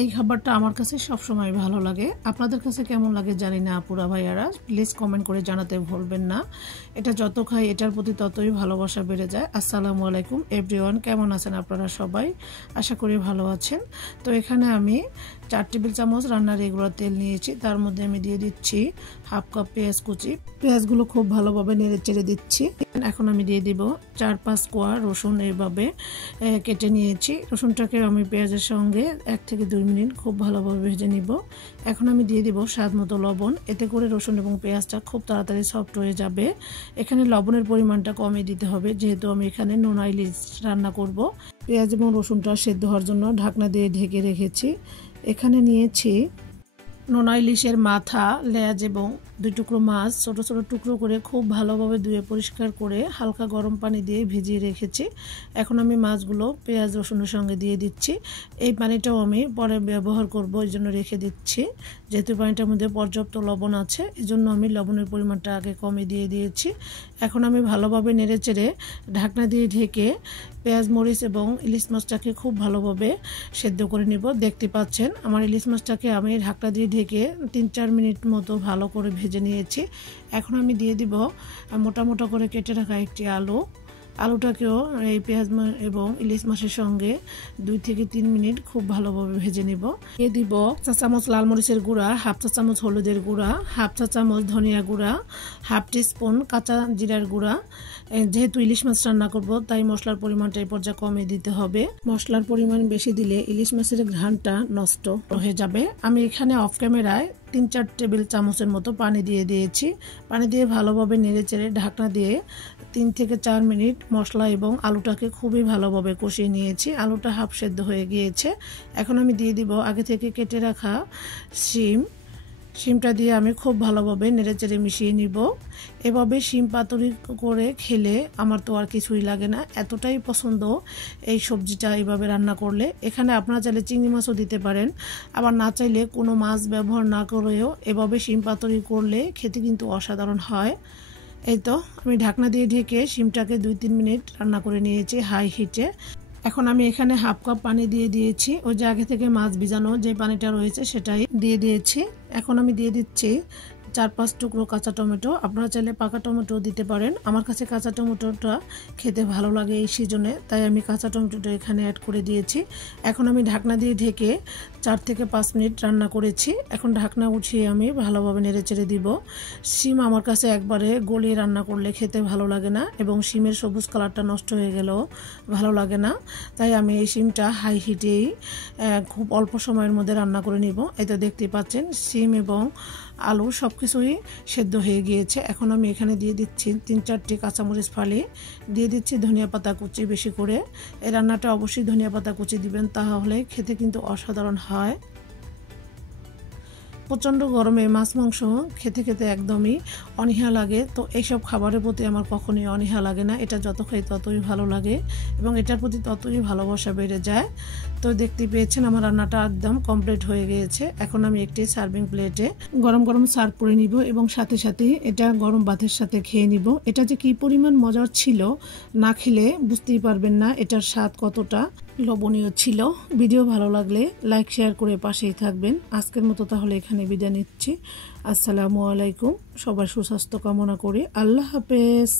এই খাবারটা আমার কাছে সবসময় ভালো লাগে। আপনাদের কাছে কেমন লাগে জানি না আপুরা ভাইয়ারা, প্লিজ কমেন্ট করে জানাতে ভুলবেন না। এটা যত খাই এটার প্রতি ততই ভালোবাসা বেড়ে যায়। আসসালামু আলাইকুম এভরিওয়ান, কেমন আছেন আপনারা সবাই? আশা করি ভালো আছেন। তো এখানে আমি 4 টেবিল চামচ রান্নার রেগুলার তেল নিয়েছি, তার মধ্যে আমি দিয়ে দিচ্ছি হাফ কাপ পেঁয়াজ কুচি। পেঁয়াজগুলো খুব ভালোভাবে নেড়ে চেড়ে দিচ্ছি। এখন আমি দিয়ে দিব 4-5 কোয়া রসুন এইভাবে কেটে নিয়েছি। রসুনটাকে আমি পেঁয়াজের সঙ্গে 1 থেকে 2 মিনিট খুব ভালোভাবে ভেজে নিব। এখন আমি দিয়ে দিব স্বাদ মতো লবণ, এতে করে রসুন এবং পেঁয়াজটা খুব তাড়াতাড়ি সফট হয়ে যাবে। এখানে লবণের পরিমাণটা কমই দিতে হবে, যেহেতু আমি এখানে নোনা ইলিশ রান্না করব। পেঁয়াজ এবং রসুনটা সেদ্ধ হওয়ার জন্য ঢাকনা দিয়ে ঢেকে রেখেছি। এখানে নিয়েছি নোনা ইলিশের মাথা, লেজ এবং 2 টুকরো মাছ ছোট ছোট টুকরো করে খুব ভালোভাবে ধুয়ে পরিষ্কার করে হালকা গরম পানি দিয়ে ভিজিয়ে রেখেছি। এখন আমি মাছগুলো পেঁয়াজ রসুনের সঙ্গে দিয়ে দিচ্ছি। এই পানিটাও আমি পরে ব্যবহার করব, এই জন্য রেখে দিচ্ছি। যেহেতু পানিটার মধ্যে পর্যাপ্ত লবণ আছে, এই জন্য আমি লবণের পরিমাণটা আগে কমে দিয়ে দিয়েছি। এখন আমি ভালোভাবে নেড়েচেড়ে ঢাকনা দিয়ে ঢেকে পেঁয়াজ মরিচ এবং ইলিশ মাছটাকে খুব ভালোভাবে সেদ্ধ করে নিব। দেখতে পাচ্ছেন আমার ইলিশ মাছটাকে আমি ঢাকনা দিয়ে ঢেকে 3-4 মিনিট মতো ভালো করে ভেজে নিয়েছি। এখন আমি দিয়ে দিব মোটা মোটা করে কেটে রাখা একটি আলুটাকেও এই পেঁয়াজ এবং ইলিশ মাছের সঙ্গে 2 থেকে 3 মিনিট খুব ভালোভাবে ভেজে নিব। দিয়ে দিব 1 চা চামচ লাল মরিচের গুঁড়া, 1/2 চা চামচ হলুদের গুঁড়া, 1/2 চা চামচ ধনিয়া গুঁড়া, 1/2 টিস্পুন কাঁচা জিরার গুঁড়া। যেহেতু ইলিশ মাছ রান্না করব তাই মশলার পরিমাণটা এই পর্যায়ে কমে দিতে হবে। মশলার পরিমাণ বেশি দিলে ইলিশ মাছের ঘ্রাণটা নষ্ট হয়ে যাবে। আমি এখানে অফ ক্যামেরায় 3-4 টেবিল চামচের মতো পানি দিয়ে দিয়েছি। পানি দিয়ে ভালোভাবে নেড়েচেড়ে ঢাকনা দিয়ে 3 থেকে 4 মিনিট মশলা এবং আলুটাকে খুবই ভালোভাবে কষিয়ে নিয়েছি। আলুটা হাফ সেদ্ধ হয়ে গিয়েছে। এখন আমি দিয়ে দিব আগে থেকে কেটে রাখা শিমটা দিয়ে আমি খুব ভালোভাবে নেড়েচেড়ে মিশিয়ে নিব। এভাবে শিম পাতুরি করে খেলে আমার তো আর কিছুই লাগে না, এতটাই পছন্দ এই সবজিটা এইভাবে রান্না করলে। এখানে আপনারা চাইলে চিংড়ি মাছও দিতে পারেন, আবার না চাইলে কোনো মাছ ব্যবহার না করেও এভাবে শিম পাতুরি করলে খেতে কিন্তু অসাধারণ হয়। এই তো আমি ঢাকনা দিয়ে ঢেকে শিমটাকে 2-3 মিনিট রান্না করে নিয়েছি হাই হিটে। এখন আমি এখানে হাফ কাপ পানি দিয়ে দিয়েছি। ওই যে আগে থেকে মাছ ভিজানো যে পানিটা রয়েছে সেটাই দিয়ে দিয়েছি। এখন আমি দিয়ে দিচ্ছি 4-5 টুকরো কাঁচা টমেটো। আপনারা চাইলে পাকা টমেটো দিতে পারেন। আমার কাছে কাঁচা টমেটোটা খেতে ভালো লাগে এই সিজনে, তাই আমি কাঁচা টমেটোটা এখানে অ্যাড করে দিয়েছি। এখন আমি ঢাকনা দিয়ে ঢেকে 4 থেকে 5 মিনিট রান্না করেছি। এখন ঢাকনা উঠিয়ে আমি ভালোভাবে নেড়েচেড়ে দিব। শিম আমার কাছে একবারে গলিয়ে রান্না করলে খেতে ভালো লাগে না, এবং শিমের সবুজ কালারটা নষ্ট হয়ে গেলেও ভালো লাগে না। তাই আমি এই শিমটা হাই হিটেই খুব অল্প সময়ের মধ্যে রান্না করে নিব। এই তো দেখতে পাচ্ছেন শিম এবং আলু সব কিছুই সেদ্ধ হয়ে গিয়েছে। এখন আমি এখানে দিয়ে দিচ্ছি 3-4টি কাঁচামরিচ ফালি, দিয়ে দিচ্ছি ধনিয়া পাতা কুচি বেশি করে। এই রান্নাটা অবশ্যই ধনিয়া পাতা কুচি দিবেন, তাহলে খেতে কিন্তু অসাধারণ হয়। প্রচণ্ড গরমে মাছ মাংস খেতে খেতে একদমই অনীহা লাগে, তো এইসব খাবারের প্রতি আমার কখনোই অনীহা লাগে না। এটা যত খাই ততই ভালো লাগে এবং এটার প্রতি ততই ভালোবাসা বেড়ে যায়। তো দেখতে পেয়েছেন আমার রান্নাটা একদম কমপ্লিট হয়ে গিয়েছে। এখন আমি একটি সার্ভিং প্লেটে গরম গরম সার্ভ করে নিব এবং সাথে সাথে এটা গরম ভাতের সাথে খেয়ে নিব। এটা যে কি পরিমাণ মজার ছিল, না খেলে বুঝতেই পারবেন না এটার স্বাদ কতটা লোভনীয় ছিল। ভিডিও ভালো লাগলে লাইক শেয়ার করে পাশেই থাকবেন। আজকের মতো তাহলে এখানে বিদায় নিচ্ছি। আসসালামু আলাইকুম। সবার সুস্বাস্থ্য কামনা করি। আল্লাহ হাফেজ।